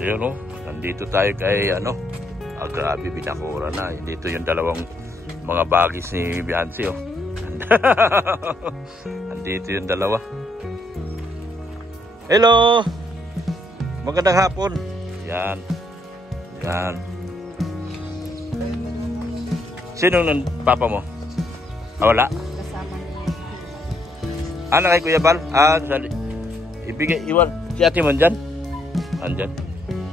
Ayun o, nandito tayo kay ano. Grabe, binakura na. Dito yung dalawang mga bagis ni Beyonce, oh. Nandito yung dalawa. Hello! Magandang hapon. Yan. Yan. Sino nang papa mo? Wala? Kasama niya. Anak kay Kuya Bal? Ibigay, iwan. Si ate mo dyan? Andyan.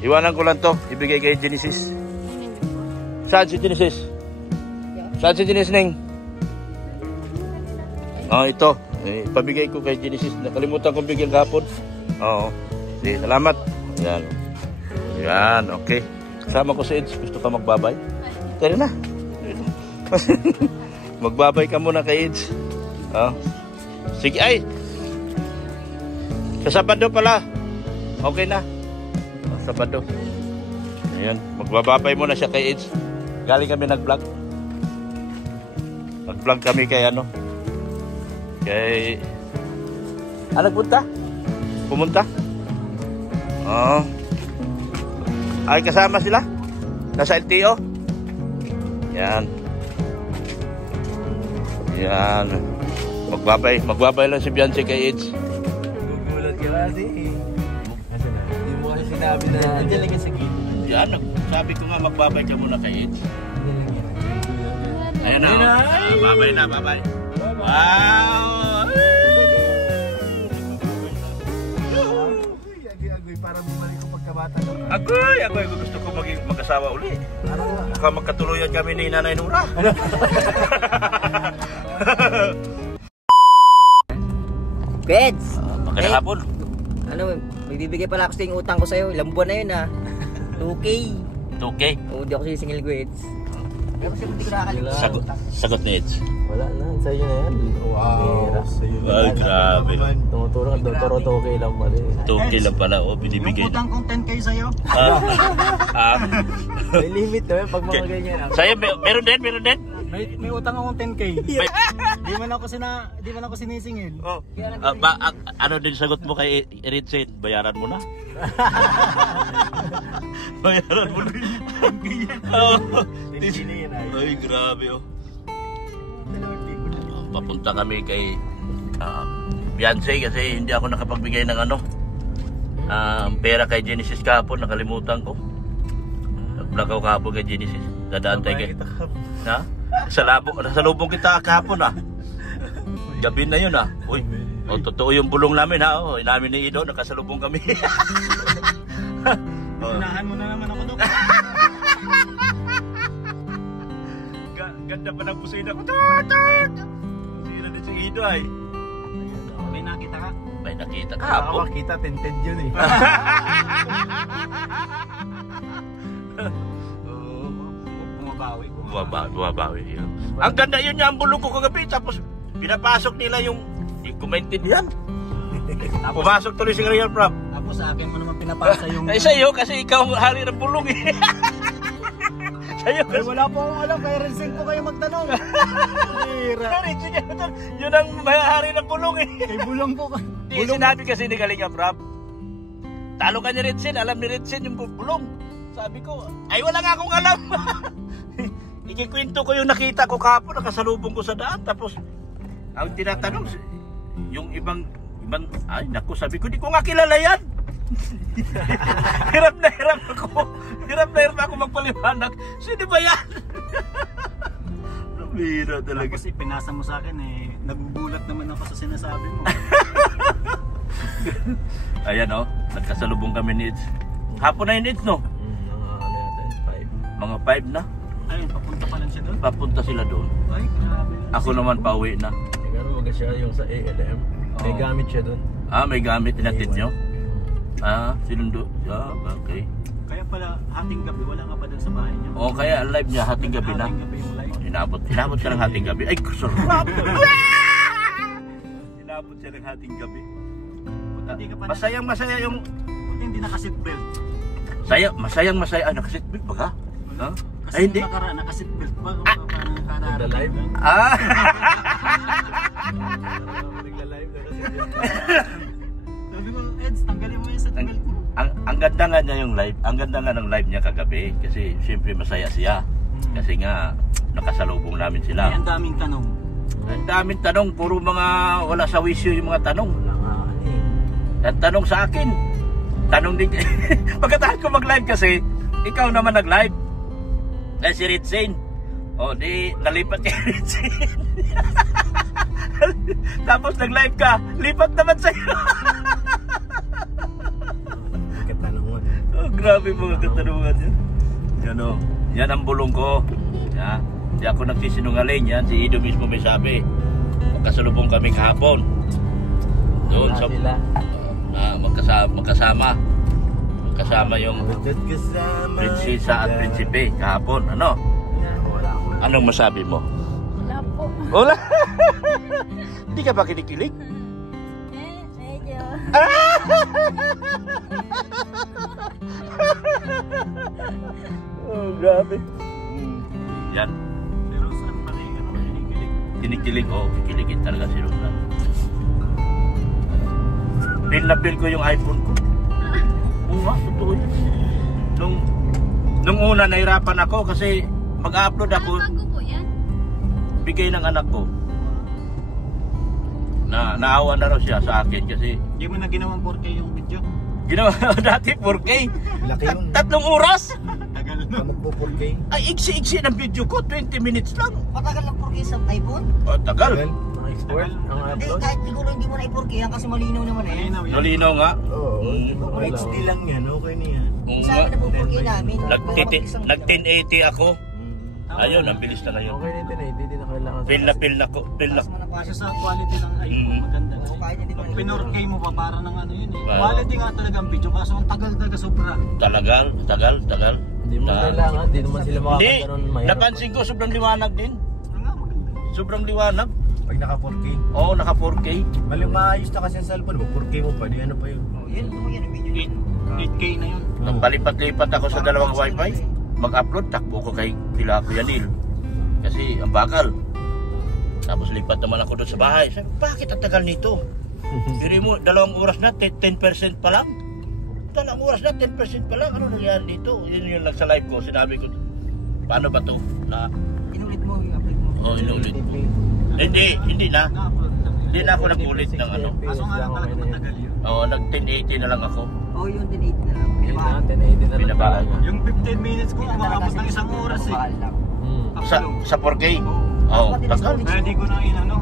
Iwanan ko lang to. Ibigay kay Genesis. Saan si Genesis? Saan si Genesis, Neng? Ito. Pabigay ko kay Genesis. Nakalimutan kong bigyan kahapon. Oo. Sige, salamat. Yan. Yan, okay. Kasama ko si Eds. Gusto ka magbabay? Tara na. Magbabay ka muna kay Eds. Sige, ay. Sa Sabado pala. Okay na. Sabado. Ayan. Magbababay muna siya kay Eds. Galing kami nag-vlog. Nag-vlog kami kay ano. Kay... nagpunta? Pumunta? Oo. Ay, kasama sila? Nasa LTO? Yan. Yan. Magbabay lang si Beyonce kay Eds. Gugulat ka kasi. Hindi mo kasi sinabi na nandiyan lang sa gilid. Yan. Sabi ko nga magbabay ka muna kay Eds. Ayan na. Babay na, babay. Wow! Agoy, para bumalik ko pagkabata ko. Agoy, gusto ko maging mag-asawa uli. Baka magkatuluyan kami ni Nanay Nura. Beds! Magandang hapon. Ano, may bibigay pala ako sa yung utang ko sa'yo. Ilang buwan na yun, ha? 2K. 2K. Oo, di ako sisingil ko, Eds. Pero kasi hindi ko nakakalimutan. Sagot ni Eds. Wala na, sa'yo na yan. Wow, sa'yo na. Ay, grabe. Tumutulong ang doktor o 2K lang pala. 2K lang pala, binibigay. Yung utang kong 10K sa'yo. May limit na yun pag mga ganyan. Sa'yo, meron din? May utang akong 10K. Di man ako sinisingil. Oh. Ano din sagot mo kay Richard? Bayaran mo na? Bayaran mo na. Ay, grabe, oh. Papunta kami kay Beyonce kasi hindi ako nakapagbigay ng ano pera kay Genesis kahapon. Nakalimutan ko. Nag-vlog ako kahapon kay Genesis. Dadaan tayo kay... Ha? Sa lubong kita kahapon, gabi na yun, Uy, totoo yung bulong namin, namin ni Ido, nakasalubong kami. Unahan mo na naman ako doon. Ganda pa ng pusina ko. Pusina din si Ido, ay. May nakita ka? May nakita ka. Ako makita, tinted yun eh. Bumabawi yun. Ang ganda yun yung bulong ko kagabi. Tapos pinapasok nila yung commented yan. Pumasok tuloy si Real Prop. Tapos sa akin mo naman pinapasa yung... Ay sa'yo kasi ikaw ang hari ng bulong eh. Sa'yo kasi... Wala po akong alam, kaya rin ko kayo magtanong. Yun ang hari ng bulong eh. Kay bulong po ka. Sinabi kasi ni Kalinga Prop, talo ka ni Ritsin, alam ni Ritsin yung bulong. Sabi ko, ay wala nga akong alam. Ikikwento ko yung nakita ko kahapon, nakasalubong ko sa daan. Tapos, ang tinatanong, yung ibang, ay naku, sabi ko, di ko nga kilala yan. Hirap na hirap ako magpaliwanag. Sino ba yan? Bira talaga. Tapos ipinasa mo sa akin nagugulat naman ako sa sinasabi mo. Ayan nagkasalubong kami ni Eds. Hapon na yun, Eds, no? Mga 5 na. Ayun, papunta pa lang siya doon? Papunta sila doon. Ay, grabe. Ako naman pauwi na. Siguro wag siya yung sa ALM. May gamit siya doon. May gamit tinatid nyo? Sinundo. Okay. Kaya pala, hating gabi, wala nga pa doon sa bahay niya. Kaya live niya, hating gabi na. Hating gabi yung live. Inabot siya ng hating gabi. Ay, sarap! Inabot siya ng hating gabi. Masayang-masaya yung... Buti hindi naka-seatbelt. Masayang-masaya. Naka-seatbelt ba ka? Kasi hindi. Naka-seatbelt ba? Nagla-live? Nagla-live na kasi. Sabi ko, Eds, tanggalin mo yung seatbelt mo. ang ganda nga niya yung live. Ang ganda nga ng live niya kagabi kasi siyempre masaya siya. Kasi nga nakasalubong namin sila. Ang daming tanong. Ang daming tanong, puro mga wala sa wisyo yung mga tanong. Ang tanong sa akin. Tanong din. Pagkatapos ko mag-live kasi, ikaw naman nag-live. Eh si Ritzin. O di, nalipat kay Ritzin. Tapos nag-live ka, lipat naman sa'yo. Katanungan. Oh, grabe mga katanungan yan. Yan o, yan ang bulong ko. Ya, di ako nagsisinungaling yan. Si Ido mismo may sabi. Magkasalubong kami kahapon. Doon sa magkasama yung prinsesa at prinsipe kahapon. Ano? Anong masabi mo? Wala po. Wala. Hindi ka ba kinikilig? Medyo. Oh, grabe. Yan. Si Rosan pala yung ano, kinikilig. Kinikilig, oh, kikiligin talaga si Rosan. Feel na feel ko yung iPhone ko. Oo nga, totoo yun. Nung una, nahirapan ako kasi mag-upload ako. Bago po yan. Bigay ng anak ko. Naawa na raw siya sa akin kasi Hindi mo na ginawang 4K yung video. ginawa dati 4K. Laki yun. 3 oras. Tagal na. Ka magpo-4K. Ay, iksi-iksi ng video ko. 20 minutes lang. Matagal lang 4K sa iPhone? Oh, tagal. Export ang Hindi, upload. kahit siguro hindi mo na i-4K yan kasi malinaw naman eh. Malinaw yan. Malinaw nga. Oo. Mm. HD lang yan. Okay na yan. Oo Sa nga. amin na po 4K namin. Nag-1080 ako. Ayun, ang bilis na ngayon. Okay na din eh. Hindi na kailangan. Feel na feel na ko. Feel na. Kasi sa quality ng iPhone, maganda na. Kahit hindi mo Pag pin-4K mo pa, para ng ano yun eh. Wow. Quality nga talaga ang video, kaso ang tagal sobra. Tagal. Hindi mo kailangan. Hindi naman sila Hindi. makakaganon. Mahirap. Napansin ko, sobrang liwanag din. Ano nga, maganda. Sobrang liwanag. Pag naka 4K. Oo, naka 4K. Mali maayos na kasi ang cellphone mo. 4K mo pa. Di ano pa yun. Yan po yan ang video. 8K na yun. Nang palipat-lipat ako sa dalawang wifi, mag-upload, takbo ko kay kila Kuya Neil. Kasi ang bagal. Tapos lipat naman ako doon sa bahay. Sabi, bakit ang tagal nito? Diri mo, 2 oras na, 10% pa lang. 2 oras na, 10% pa lang. Ano nangyari dito? Yun yung nagsa live ko. Sinabi ko, paano ba to? Na, Inulit mo yung upload mo. oh, inulit. Hindi na. Na-upload lang yun. Hindi na ako nagulit ng ano. Kaso nga lang talaga matagal yun. Oo, nag-1080 na lang ako. Oo, yung 1080 na lang. Yun na. 1080 na lang. Binabaan. Yung 15 minutes ko, umabot ng 1 oras eh. Sa 4K? Oo, tagal. Pwede ko na inano.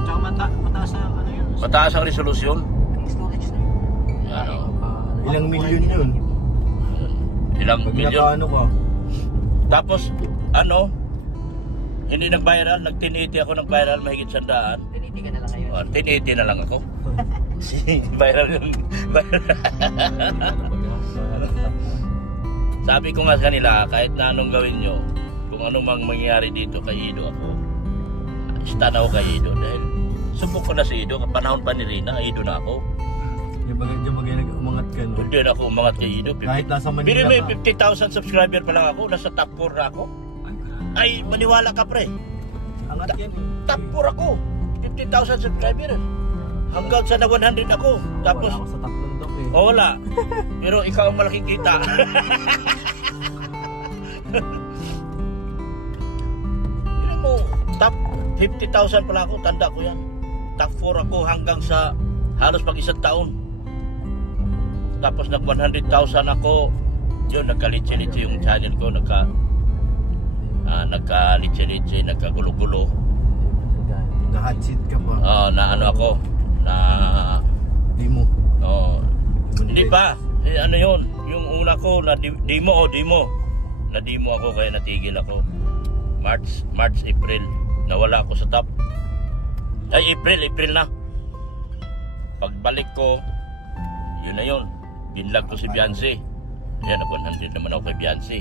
Tsaka mataas na ano yun. Mataas ang resolusyon. Storage na. Ano, Ilang milyon yun. ilang Pag milyon. nakaano ka. Tapos, ano, hindi nag-viral, nag-1080 ako nag-viral, mahigit 100. 1080 ka na lang ngayon. 1080 na lang ako. Viral yung Sabi ko nga sa kanila, kahit na anong gawin nyo, kung anong mangyayari dito kay Ido ako, stand ako kay Ido dahil subok ko na si Ido, panahon pa ni Rina, Ido na ako. Yung bagay umangat ka no. Hindi na ako umangat kay Ido. Kahit nasa Manila Pero may ka. 50,000 subscriber pa lang ako, nasa top 4 na ako. Ay, maniwala ka pre. Angat yan eh. Top 4 ako. 50,000 subscriber. Hanggang sa na 100 ako. Tapos, Wala ako sa top nundok eh. oh, wala. Pero ikaw ang malaking kita. Hindi mo, top 50,000 pala ako. Tanda ko yan. Top 4 ako hanggang sa halos pag 1 taon. Tapos nag 100,000 ako. Yun, nagka-litsi-litsi yung channel ko. Nagka-litsi-litsi, nagkagulo-gulo. Na-hot seat ka pa. Na ano ako, na Di mo. hindi pa. Ano yun, yung una ko na demo. Na demo ako kaya natigil ako. March, April. Nawala ako sa top. Ay, April na. Pagbalik ko, yun na yun. Binlag ko si Beyonce. Ayan, nag-100 naman ako kay Beyonce.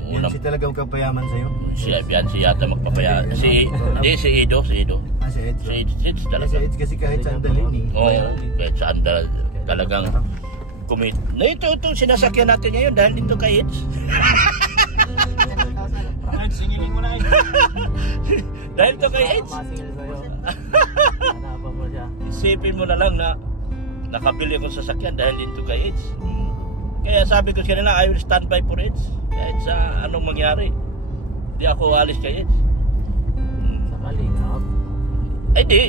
Yung Yan unang, si talagang kapayaman sa'yo. si Beyonce yata magpapaya. Si Ido. Si Ed. Si Ed Si talaga. Ed kasi kahit saan dalhin eh. Oo, kahit saan talagang commit. Na ito sinasakyan natin ngayon dahil dito kay Hitch. Ay, singilin mo na eh. Dahil ito kay Hitch. Isipin mo na lang na nakabili akong sasakyan dahil dito kay Hitch. sabi ko sa kanila, I will stand by for it. Kahit sa anong mangyari. Hindi ako alis kay it. Sa Kalingap. Ay di,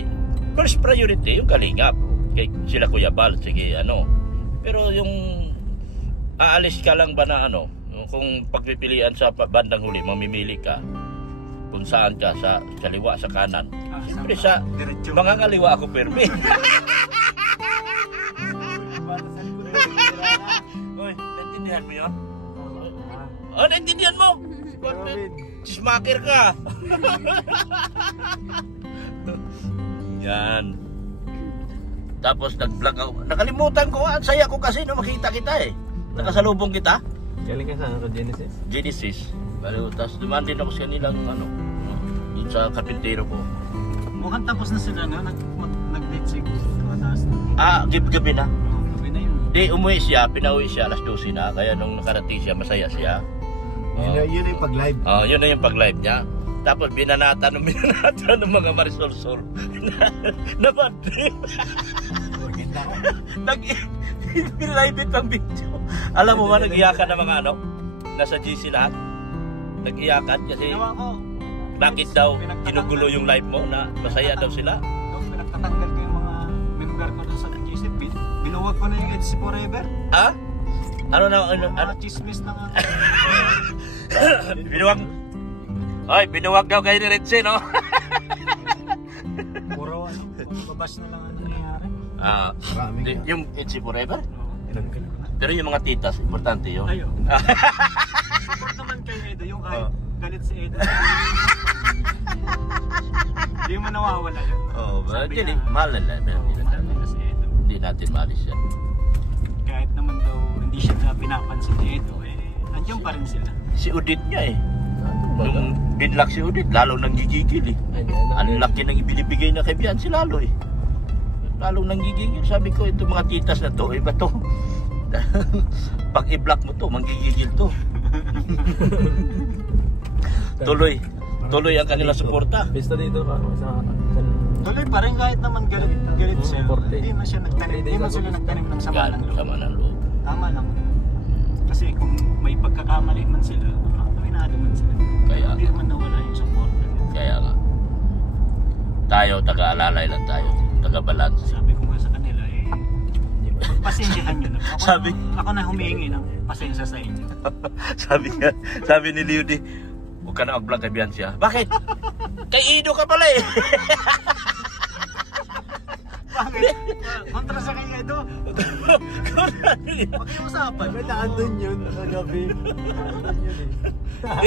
first priority yung Kalingap. Kay sila Kuya Bal, sige ano. Pero yung aalis ka lang ba na ano, kung pagpipilian sa bandang huli, mamimili ka kung saan ka, sa kaliwa, sa kanan. Siyempre sa mga kaliwa ako permi. Oy, naintindihan mo yun? Oh, naintindihan mo? Chismaker ka. Yan. Tapos nag-vlog ako. Nakalimutan ko, ang saya ko kasi no makita kita eh. Nakasalubong kita. Galing ka saan? Sa Genesis? Genesis. Tapos dumaan din ako sa kanilang ano, doon sa karpintero ko. Mukhang tapos na sila, no? Nag-date si Gabi na. Gabi na yun. Di, umuwi siya, pinauwi siya alas 12 na. Kaya nung nakarating siya, masaya siya. Yun yung pag-live. Yun na yung pag-live niya. Tapos binanata ng mga Marisol-Sol. Na bad trip. Pinilibit ang video. Alam mo ba, nag-iyakan ng mga ano? Nasa GC lahat. Nag-iyakan kasi Ginawa ko. bakit daw ginugulo yung live mo na masaya daw sila. Pinagtatanggal ko yung mga member ko doon sa GC. Binuwag ko na yung EDC Forever. Ha? Ano na? Ano? Mga chismis na nga. Binuwag. Ay, binuwag daw kayo ni Retze, no? Puro ano, babash na lang ang nangyayari. Yung It's Forever? Pero yung mga titas, importante yun. Ayo. Support naman kay Edo, yung kahit galit si Edo. Hindi mo nawawala yun. Sabi niya, mahal na lang. Mahal nila si Edo. Hindi natin maalis yan. Kahit naman daw hindi siya na pinapansin ni Edo, nandiyan pa rin sila. Si Udit niya eh. Nung binlock si Udit, lalo nang gigigil eh. Ang laki nang ibinibigay na kay Bianci lalo eh. Lalo nang gigigil. Sabi ko, ito mga titas na to, iba to. Pag i-block mo to, manggigigil to. Tuloy ang kanila suporta. Pista dito ka sa Tuloy pa rin kahit naman galit siya. Hindi na siya nagtanim. Hindi man sila nagtanim ng sama ng loob. Sama ng loob. Tama lang. Kasi kung may pagkakamali man sila, aminado man sila. Kaya Hindi naman nawala yung support. Kaya nga. Tayo, taga-alalay lang tayo. Taga-balance. Sabi ko nga sa kanila pasensyahan nyo na. Ako na humihingi ng pasensya sa inyo. sabi ni Leo di, huwag ka na mag-vlog kay Bianci ha. Bakit? Kay Ido ka pala eh. Bakit? Kontra sa kay Edo. Pakiusapan. May naandun yun, nakagabi. Naandun yun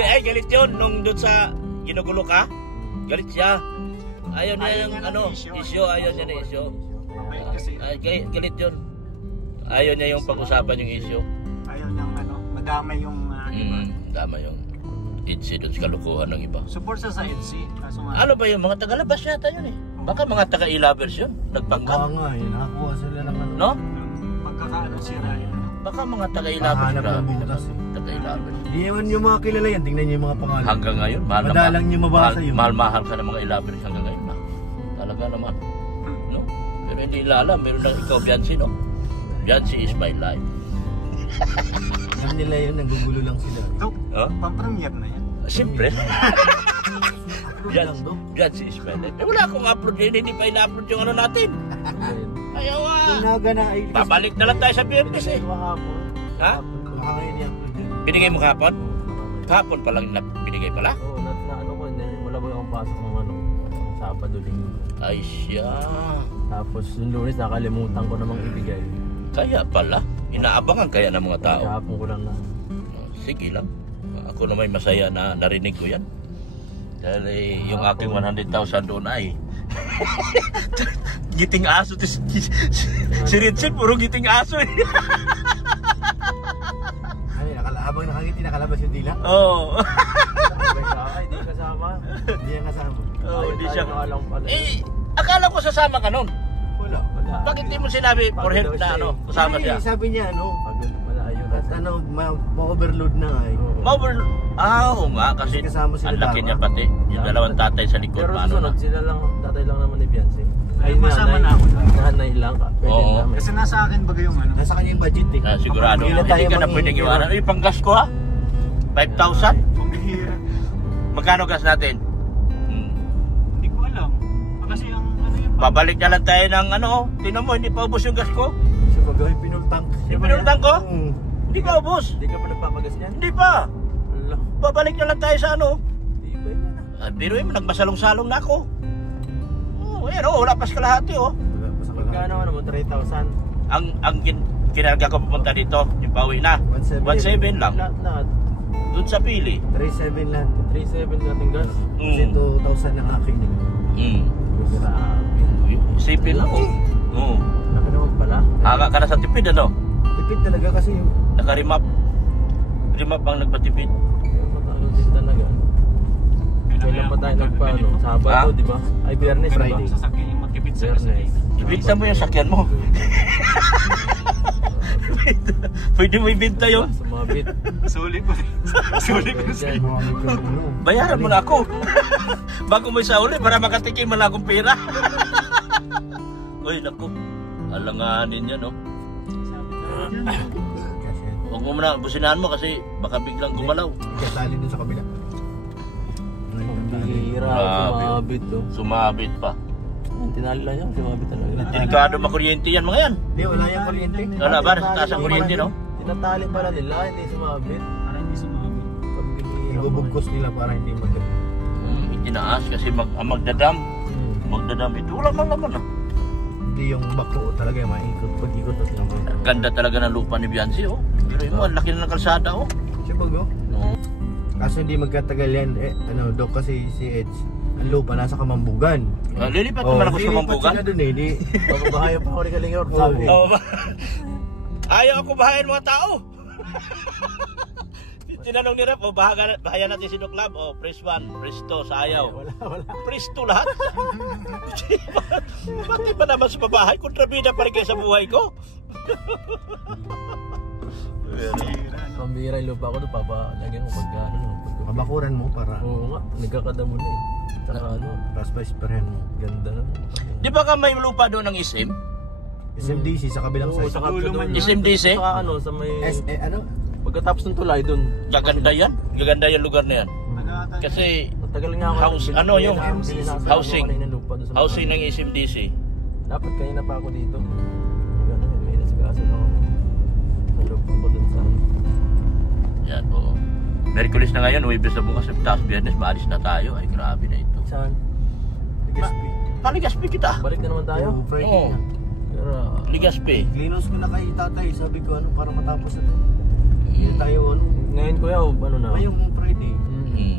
Ay, galit yun. Nung doon sa ginugulo ka, galit siya. Ayaw niya yung ano, isyo. Ayaw niya na isyo. Mabait kasi. Galit yun. Ayaw niya yung pag-usapan yung isyo. Ayaw niyang madamay yung iba. Tama yung itsi doon sa kalukuhan ng iba. Support sa EDC. Kaso nga, Ano ba yung mga taga-labas yata yun eh? Baka mga taga-ilabers yun, nagpanggap. nga eh, nakakuha sila ng ano. No? pagkakaano si Ryan. Baka mga taga-ilabers Hanap ng bilas eh. Taga-ilabers. Hindi naman yung mga kilala yan, tingnan nyo yung mga pangalan. Hanggang ngayon, Madalang nyo mabasa yun. mahal ka ng mga ilabers hanggang ngayon na. Talaga naman. No? Pero hindi nila alam, meron lang ikaw Bianci, no? Bianci is my life. Alam nila yun, nagugulo lang sila. Dok, Huh? pang-premiere na yan. Siyempre. Lang, Dok. Bianci is my life. Wala akong upload yun, hindi pa ina-upload yung ano natin. Ayaw Tinaga na ay... babalik na lang tayo sa Biyernes eh. Kahapon. Ha? Baka ngayon i-upload yun. Binigay mo kahapon? Kahapon pa lang binigay pala? Oo, na ano ko, hindi, wala ba akong pasok ng ano, Sabado, Linggo. Ay siya. Tapos yung Lunes, nakalimutan ko namang ibigay. Kaya pala. Inaabangan kaya ng mga tao. Kahapon ko lang na. Sige lang. Ako naman masaya na narinig ko yan. Dahil yung aking 100,000 doon ay giting aso. Si Richard puro giting aso eh. Ay, habang nakangiti, nakalabas yung dila. Oo. Ay, di kasama. Hindi yan kasama. Oo, hindi siya. Alam pala. Akala ko sasama ka nun. Wala. Bakit di mo sinabi for help na ano, kasama siya? Sabi niya ano, malayo na. At ano, ma-overload na nga eh. Oo nga kasi Kasama sila ang laki dama. niya pati. Yung dalawang tatay sa likod Pero paano na. susunod sila lang tatay lang naman ni Beyonce. Ay, masama na ako. Nanay lang ka. Pwede Oo. na. Kasi nasa akin baga yung ano. Nasa kanya yung budget eh. Sigurado. Hindi na Hindi tayo ka na mangingi- pwedeng iwanan. Ay, panggas ko ha? 5,000? Pambihira. Magkano gas natin? Hindi ko alam. Kasi ang ano yung Babalik na lang tayo ng ano. Tingnan mo, hindi pa ubos yung gas ko. Siya magawin pinultang. Yung pinultang ko? Hindi pa ubos. Hindi ka pa nagpapagas niyan? Hindi pa. Wala. Babalik na lang tayo sa ano. Hindi ba yun na? Biruin mo, nagmasalong-salong na ako. Ayan o, wala pas kalahati o. Magkano ano mo? 3,000? Ang kinarga ko pupunta dito, yung pauwi na. 1,700 lang. Lahat. Doon sa pili. 3,700 lang. 3,700 natin gas. Kasi Mm. 2,000 ang aking. Grabe. Sipil ako. Oo. Laki naman pala. Hanga ka na sa tipid ano? Tipid talaga kasi yung Naka-remap. Remap ang nagpatipid. matalo din talaga. Kailan pa tayo nagpaano? Sabado, Ha? di ba? Ay, Biyernes, Friday. Friday. Sasakyan yung magkipit sa Biyernes. Ibigsan mo yung sakyan mo. Pwede mo ibenta yun. Sumabit. Sulit ko. Sulit ko sa iyo. Bayaran mo na ako. Bago mo isauli para makatikim mo na akong pera. Uy, naku. Alanganin yan, no? Huwag mo muna, businahan mo kasi baka biglang gumalaw. Katali dun sa kabila. Bihira, Grabe. sumabit to. Sumabit pa. Tinali lang yan, sumabit talaga. Delikado makuryente yan mga yan. Hindi, wala yung kuryente. Wala ba? Nasa taas ang kuryente, no? Tinatali pala nila, hindi sumabit. Para hindi sumabit. Ibubugkos nila para hindi mag- Itinaas kasi magdadam. Magdadam ito. Wala man naman, ah. Hindi yung bako talaga yung maikot. Pag-ikot at naman. Ganda talaga ng lupa ni Beyonce, oh. Pero yung ang laki na ng kalsada, oh. Siya bago. No. Kaso hindi magkatagal yan. Dok kasi si Edge. Ang lupa nasa Kamambugan. Lilipat naman ako sa lilipat Mambugan. sila dun eh. Di, papabahayan pa ako ni Kalingar. Sabi. Oo ba? Ayaw ako bahayan mga tao. Tinanong ni Rep, bahayan natin si Doc Lab. Press 1, press 2, sayaw. Wala. Press 2 lahat. Bakit ba naman sa babahay? Kontrabida pa rin kayo sa buhay ko. Pambira yung lupa ko doon. Papalagyan ko pagkano. Mabakuran mo para. Oo nga. Nagkakadamo na eh. Saka ano. Tapos pa isperhen mo. Ganda na. Di ba ka may lupa doon ng SM? SMDC sa kabilang side. sa dulo man SMDC? Saka ano sa may. ano? Pagkatapos ng tulay doon. Gaganda yan. Gaganda yung lugar na yan. Kasi Matagal nga ako. House, ano yung housing? Housing ng SMDC. Dapat kanina pa ako dito. Gano'n, may nasigaso lang ako. Sa loob ko dun sa ano. Yan po. Merkulis na ngayon, Huwebes na bukas, tapos Biyernes, maalis na tayo. Ay, grabe na ito. Saan? Ligaspi. Paligaspi kita. Balik na naman tayo. Oo. Oo. Pero, Ligaspi. Linos ko na kay tatay. Sabi ko ano para matapos na. Hindi tayo ano. Ngayon kuya, ano na? Ngayong Friday.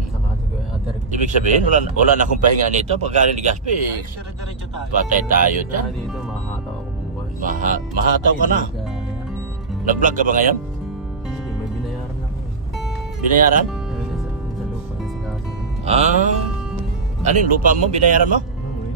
Saka si kuya Ate Rick. Ibig sabihin, wala na akong pahinga nito. Pagka Ligaspi, Dire-diretso tayo. patay tayo Kaya dyan. dito, mahataw ako bukas. Mahataw ka na. Ay, di kaya. Nag-vlog ka ba ngayon? Hindi, may binayaran ako eh. Binayaran? Ayun, sa lupa na si Kasi. Ano yung lupa mo? Binayaran mo?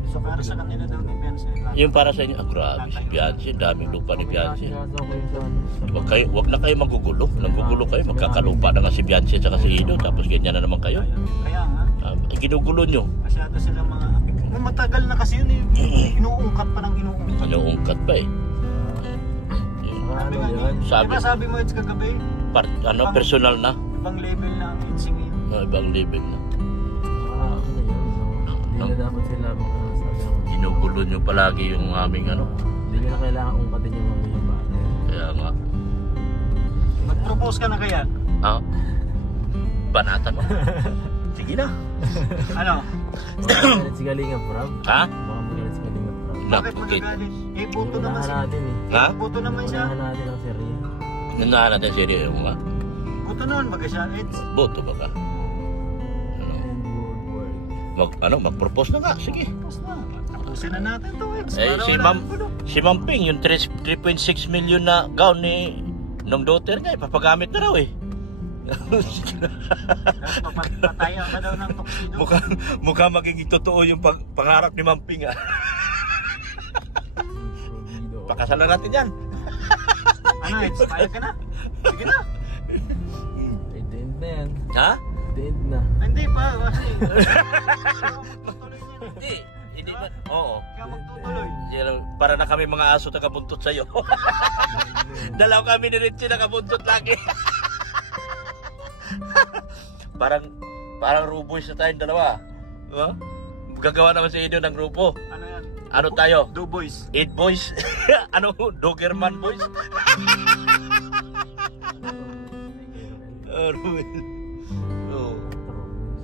Sa Para sa kanila daw ni Beyonce. Yung para sa inyo. Grabe si Beyonce. Daming lupa ni Beyonce. Beyonce. Wag na kayo magugulo. Nagugulo kayo. Magkakalupa na nga si Beyonce at si Ido. Tapos ganyan na naman kayo. Kaya nga. Ginugulo nyo. Masyado silang mga... Matagal na kasi yun eh. Inuungkat pa ng inuungkat. Inuungkat pa eh. Ano yan? Sabi, Diba sabi mo Eds kagabi? personal na. Ibang level na ang Eds ngayon. Ibang level na. Ano yun? Hindi na dapat sila makasabi ako. Ginugulo nyo palagi yung aming ano. Hindi nyo na kailangan ungkatin yung mga yung bata. Kaya nga. Mag-propose ka na kaya? Banatan mo. Sige na. Ano? Baka magalit si Kalinga Prab. Ha? Baka magalit si Kalinga Prab. Bakit Napakit. magagalit? Eh, puto naman Unahan siya. natin eh. Ha? Puto naman siya. Unahan natin ang serye. Nandahan natin seryo yung mga Puto naman baga siya, Eds. boto ba ka? And good work. Mag-propose na nga. Sige. Tapos na. Tapusin na natin to, Eds. Eh, Para si wala Ma'am, nang gulo. si Ma'am Ping, yung 3.6 million na gown ni nung daughter niya, ipapagamit na raw eh. Tapos papatayan ka daw ng tuxedo. mukha maging totoo yung pangarap ni Ma'am Ping ah. Pakasalan natin yan. Ano, Eds? Payag ka na? Sige na. End na yan. Ha? End na. Hindi pa, kasi. Hindi ba? Oo. Kaya magtutuloy. Para na kami mga aso nakabuntot sa'yo. Dalaw kami ni Richie nakabuntot lagi. Parang ruboys na tayong dalawa. Huh? Gagawa naman si Edo ng grupo. Ano yan? Ano tayo? Do boys. 8 boys? Ano? Dogerman boys?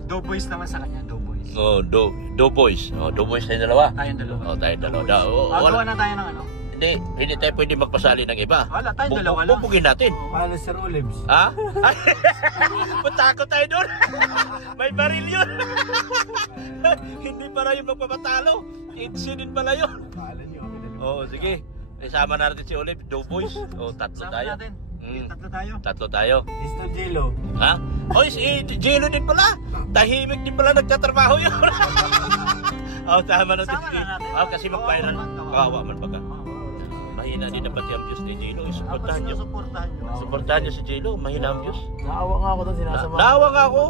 Do boys naman sa kanya, do boys. Do boys. Do boys tayong dalawa. Tayong dalawa. Tayong dalawa. Gawa na tayo ng ano? Hindi tayo pwede magpasali ng iba. Wala, tayong dalawa lang. Pupugin natin. Paano Sir Olives? Ha? Matakot tayo doon. May baril yun. Hindi pala yung magpapatalo. Incident pala yun. Oo, sige. Isama natin si Olive. Do boys. Tatlo Sama tayo. natin. Tatlo tayo. Tatlo tayo. Mr. Jilo. Ha? Oy, si Jelo din pala. Tahimik din pala nagtatrabaho yun. Sama natin Sama si na natin. kasi magpairan. Kawawa man baga. Mahina din ang pati ang views ni Jelo. Supportahan nyo. Supportahan nyo si Jelo. Mahina ang views. Naawa nga ako doon, sinasama. Naawa nga ako.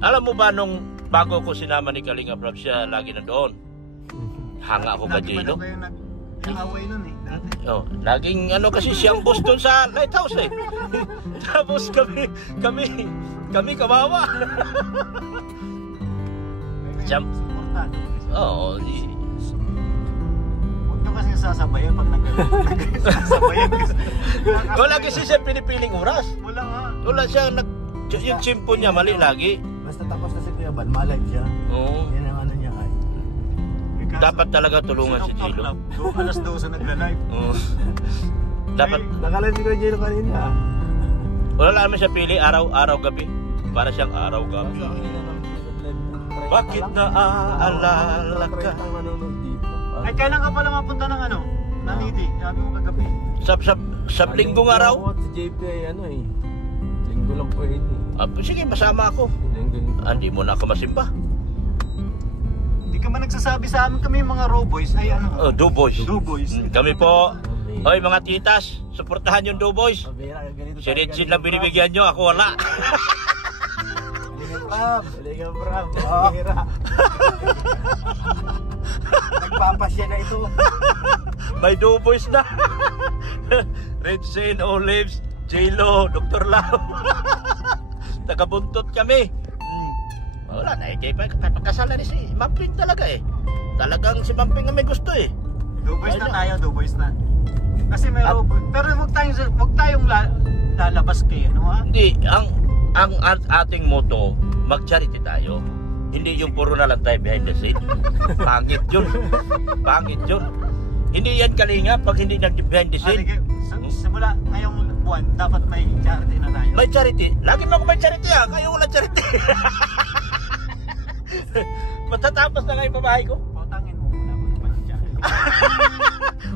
Alam mo ba nung bago ko sinama ni Kalinga Prab, siya lagi na doon. Hanga ako kay Jelo. Nag-away nun eh, dati. Laging kasi siyang boss doon sa lighthouse eh. Tapos kami kawawa. Siyam. Supportado. Oo. Huwag nyo kasi sasabayan pag nag-sasabayan kasi. Wala kasi siya pinipiling oras. Wala nga. Wala siya yung chimpo niya mali lagi. Basta tapos na si Kuya Bal, malive siya. Oo. Yan ang ano niya ay. Dapat talaga tulungan si Jelo. Alas 12 nagla-live. Oo. Dapat Nakalive si Kuya Jilo kanina. wala naman siya pili araw gabi. Para siyang araw gabi. Bakit naaalala ka? Ay, kailan ka pala mapunta ng ano? Nanidi, sabi mo kagabi. Sa linggong araw? Si JP ay linggo lang po yun eh. Sige, masama ako. Hindi mo na ako masimba. Hindi ka man nagsasabi sa amin kami mga raw boys. Ay ano? Do boys. Do boys. Kami po. Hoy mga titas, suportahan yung Do boys. Si Regine lang binibigyan nyo, ako wala. Liga Prab. Nagpapasya na ito. May Do boys na. Regine, Olives, Jelo, Dr. Lau. Tagabuntot kami. Wala na, pagkasalan ni si Mamping talaga eh. Talagang si Mamping ang may gusto eh. Do boys na tayo, do boys na. Kasi may raw boys. Pero wag tayong lalabas kayo, no ha? Hindi, ang ating motto, mag-charity tayo. Hindi yung puro na lang tayo behind the scene. Pangit yun. Pangit yun. Hindi yan Kalinga pag hindi nag-behind the scene. Simula ngayong buwan, dapat may charity na tayo. May charity. Lagi mo ako may charity ha. Kayo wala charity. Matatapos na nga yung babae ko. Pautangin mo muna kung ano charity.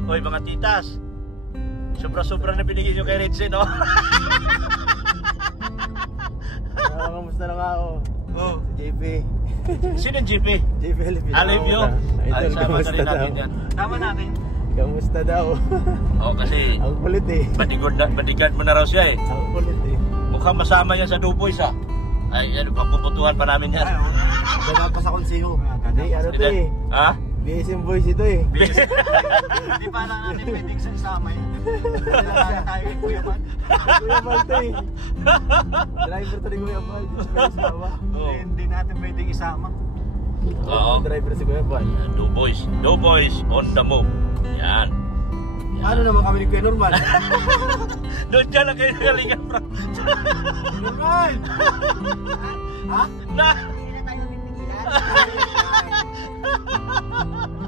Hoy mga titas. Sobra-sobra na binigyan nyo kay Regine, no? Kamusta lang ako? Oh. JP. Sino yung GP? JP Filipino. Alam nyo? Ay, sama na rin natin yan. Tama natin. Kamusta daw? Oo, kasi Ang kulit eh. bodyguard mo na raw siya eh. Ang kulit eh. Mukhang masama yan sa Do Boys ha. Ay, yan, papuputuhan pa namin yan. Daga pa sa konsiho. Hindi, ano to eh. Ha? BSM boys ito eh. Hindi pa lang natin pwedeng isama yan. Kailangan tayo kay Kuya Bal. Kuya Bal to eh. Driver to ni Kuya Bal. Hindi siya pwede isama. Hindi natin pwedeng isama. Oo. Driver si Kuya Bal. Do Boys. Do Boys on the move. Yan. Ano naman kami ni Kuya Norman? Doon dyan lang kayo nagalingan, bro. Norman! Ha? Na! Hindi na tayo pipigilan.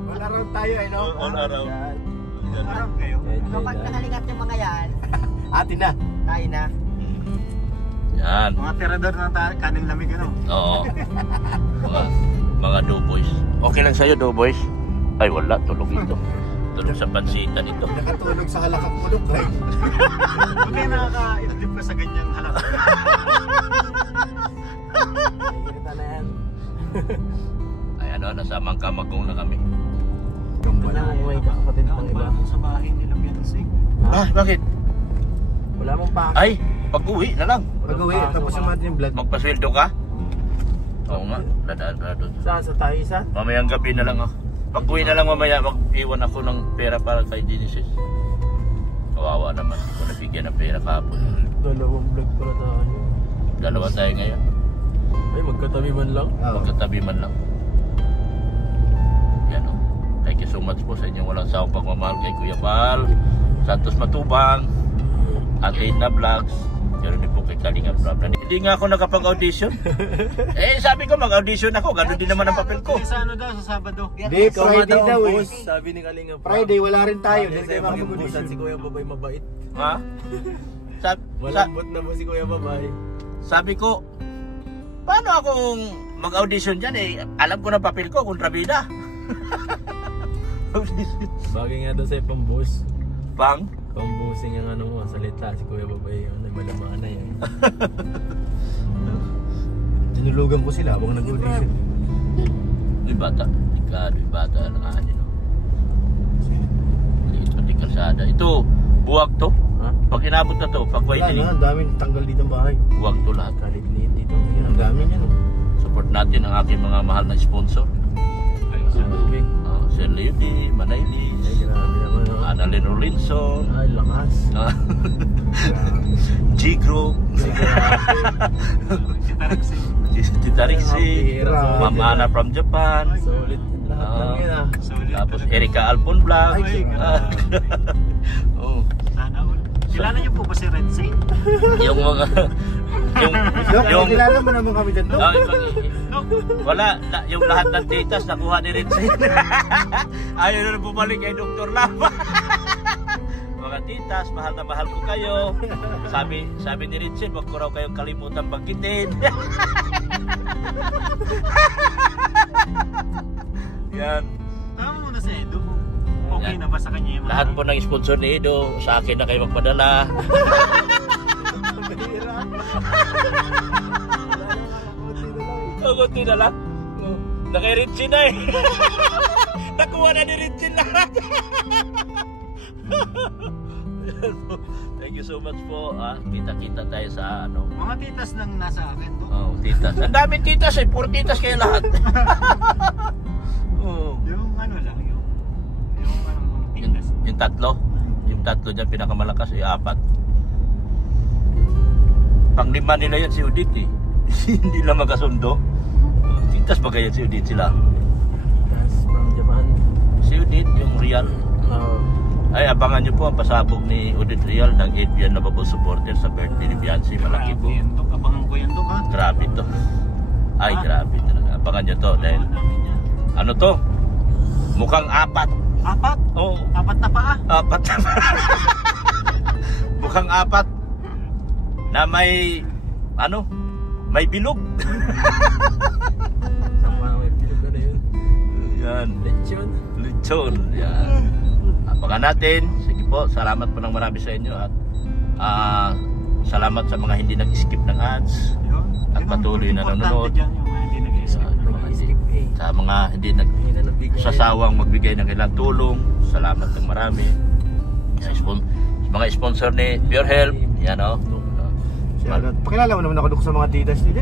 All around tayo eh no? All around. Harap kayo. Kapag nakalingat yung mga yan, Atin na. tayo na. Yan. Mga tirador ng kanin lamig ano. Oo. Mga Do Boys. Okay lang sa'yo, Do Boys? Ay, wala. Tulog ito. Tulog sa pansitan ito. Nakatulog sa halakang mulok eh. Huwag kayo nakaka-idlip ka sa ganyang halak. Kita na yan. Ay, nasa Mangkamagong na kami. Wala may kakapatid ng iba. Sa bahay nila Beyonce. Bakit? Wala mong pa. Ay, pag-uwi na lang. Pag-uwi, tapos naman natin yung vlog. Magpasweldo ka? Oo nga, dadaan ka doon. Saan? Sa Taisan? Mamayang gabi na lang ako. Pag-uwi na lang mamaya, mag-iwan ako ng pera para kay Genesis. Kawawa naman, hindi ko nabigyan ng pera kahapon. Dalawang vlog pala tayo. Dalawa tayo ngayon. Ay, magkatabi man lang. Magkatabi man lang. Yan o. Thank you so much po sa inyong walang sawang pagmamahal kay Kuya Pal, Santos Matubang, Ate Edna Vlogs, ganoon din po kay Kalinga Vlog. Hindi nga ako nakapag-audition. Sabi ko mag-audition ako, ganoon din naman ang papel ko. Sa ano daw, sa Sabado? Hindi, Friday daw eh. Sabi ni Kalinga. Friday, wala rin tayo. Hindi Sabi tayo niya makapag-audition. si Kuya Babay mabait. Ha? Malambot na mo si Kuya Babay. Sabi ko, paano akong mag-audition dyan eh? Alam ko na papel ko, kontrabida. Bagay nga daw sa'yo pang-boss. Bang? Pang-bossing yung ano mo, salita. Si Kuya Babay, ano, malamaan na yan. Tinulugan ko sila habang nag-audition. Yung bata. Yung bata na nga nyo. Ito, di kalsada. Ito, buwag to. Ha? Pag inabot na to, pag Wala widening, na, ang daming tanggal dito ang bahay. buwag to lahat. Kalit-lit dito. Ang dami niya no. Support natin ang aking mga mahal na sponsor. Okay. Sir Leody, Manaylis, Ay, grabe naman. No? Annalyn Rolinson, Ay, lakas. G-Group, Tita Rixie, Grabe. Ma'am Ana from Japan, Solid lahat lang yun ah. tapos Erika Alpon Vlog. Ay, Oh, Sana all. Kilala niyo po ba si Red Saint? yung mga yung Kilala mo naman kami dito. wala yung lahat ng titas nakuha ni Ritzy. Ayaw na bumalik kay Dr. Lava. Mga titas, mahal na mahal ko kayo. Sabi ni Ritzy, wag ko raw kayong kalimutan banggitin. Yan. Tama mo na si Edo. Okay Yan. na ba sa kanya yung mga... Lahat po ng sponsor ni Edo, sa akin na kayo magpadala. Kunti na lang. Naka-Ritzy na eh. Nakuha na ni Ritzy lahat. Thank you so much po. Kita-kita tayo sa ano. Mga titas nang nasa akin to. Oh, titas. Ang daming titas eh. Puro titas kayo lahat. Oh. Yung ano lang, yung ano, titas. Yung tatlo. Yung tatlo dyan pinakamalakas ay 4. Panglima nila yan si Udit eh. Hindi lang magkasundo. Titas ba kaya si Udit sila? That's from Japan. Si Udit, yung Real. Ay, abangan nyo po ang pasabog ni Udit Real ng 8 Bian Lovable supporter sa birthday ni Beyonce. Malaki po. Grabe yan, Dok. Abangan ko yan, Dok, ha? Grabe to. Ay, grabe talaga. Abangan nyo to dahil Abangan namin yan. ano to? Mukhang 4. 4? Oo. 4 na paa? 4 na. Mukhang 4 na may ano? May bilog. Sama may bilog na yun. Yan. Lechon. Lechon. Yan. Abangan natin. Sige po. Salamat po ng marami sa inyo at salamat sa mga hindi nag-skip ng ads. Yun. At patuloy na nanonood. Importante dyan yung mga hindi nag-skip. Nag-skip eh. Sa mga hindi Hindi na nabigay. sasawang magbigay ng ilang tulong. Salamat ng marami. Sa mga sponsor ni Pure Health. Yan o. Pakilala mo naman ako sa mga titas nila.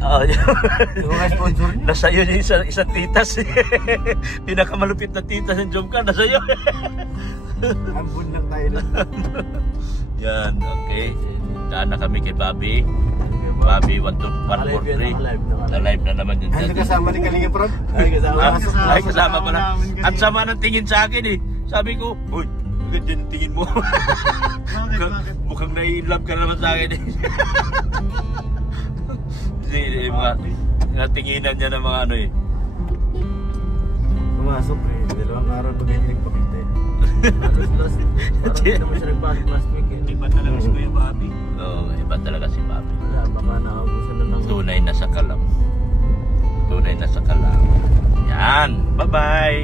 Yung mga sponsor niya. Nasa iyo yung isang titas. Pinakamalupit na titas ng Jomcar. Nasa iyo. Ambun lang tayo nun. Yan. Okay. Daan na kami kay Bobby. Bobby 143. Na-live na naman yun. Ano kasama ni Kalinga Prod? Ay, kasama. Ay, kasama pala. namin kasi. At sama ng tingin sa akin eh. Sabi ko, uy, ganda ng tingin mo. Bakit? Mukhang nai-love ka naman sa akin eh. Kasi mga tinginan niya ng mga ano eh. Pumasok eh. 2 araw pag hindi nagpakita eh. Halos last. Parang hindi naman siya nagpasok last week eh. Iba talaga si Kuya Bobby. Oo, iba talaga si Bobby. Wala, baka naubusan na ng... Tunay na sa kalam. Tunay na sa kalam. Yan. Bye-bye.